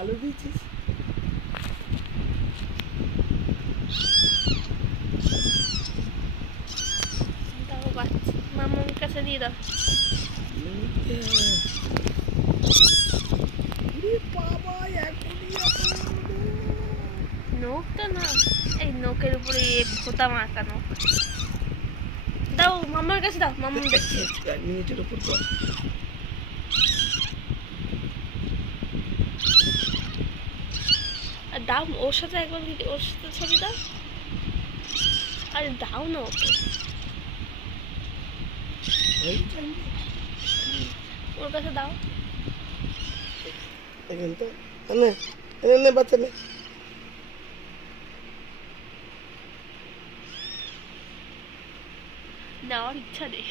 আলু দিয়েছিস? মামার কাছে দিয়ে দাও। নখটা না এই নখের উপরে ভোতা মাখা দাও মামার কাছে দাও কাছে এক মিনিটের উপর কর আর দাও ওর সাথে একবার ভিডিও ওর সাথে ছবি দাও। আরে দাও না ওকে। ওর কাছে দাও। এখান তো বাচ্চা নেওয়ার ইচ্ছা নেই।